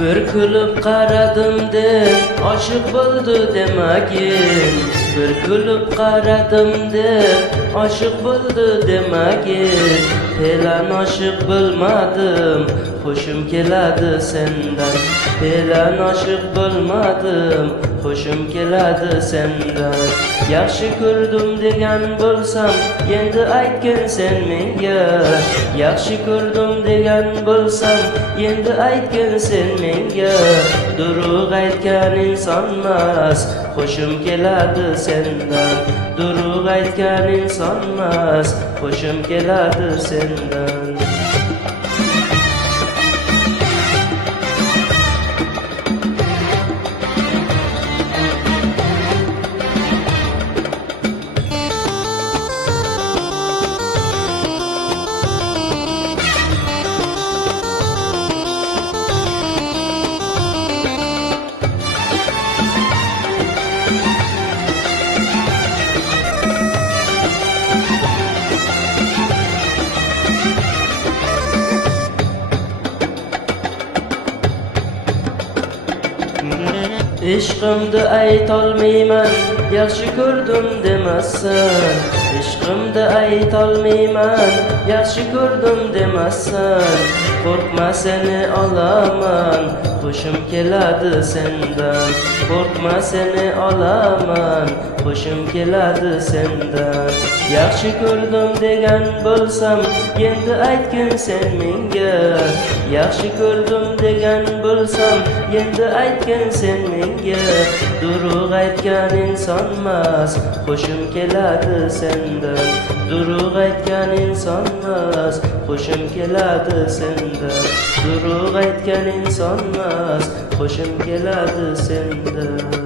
Bir kulib qaradim deb oshiq bo'ldi demagin. Bir kulib qaradim deb oshiq bo'ldi demagin. Elan oshiq bo'lmadim, hoşum keladi sendan. Elan oshiq bo'lmadim, hoşum keladi sendan. Yaxshi ko'rdim degan bo'lsam, endi aytgin sen menga. Yaxshi ko'rdim degan bo'lsam, endi aytgin sen menga. Durug' aytgan insonmas, hoşum keladi sendan. Durug' aytgan insonmas, hoşum keladi sendan. Ishqimni aytolmayman, yaxshi ko'rdim demasan. Ishqimni aytolmayman, yaxshi ko'rdim demasan. Qo'rqma, seni olaman, hoşum keladi sendan. Qo'rqma, seni olaman, hoşum keladi sendan. Yaxshi ko'rdim degan bo'lsam, endi aytgin sen menga. Yaxshi ko'rdim degan bo'lsam, endi aytgin sen menga. Durug' aytgan insonmas, hoşum keladi sendan. Durug' aytgan insonmas, hoşum keladi sendan. Durug' aytgan insonmas, hoşum keladi sendan.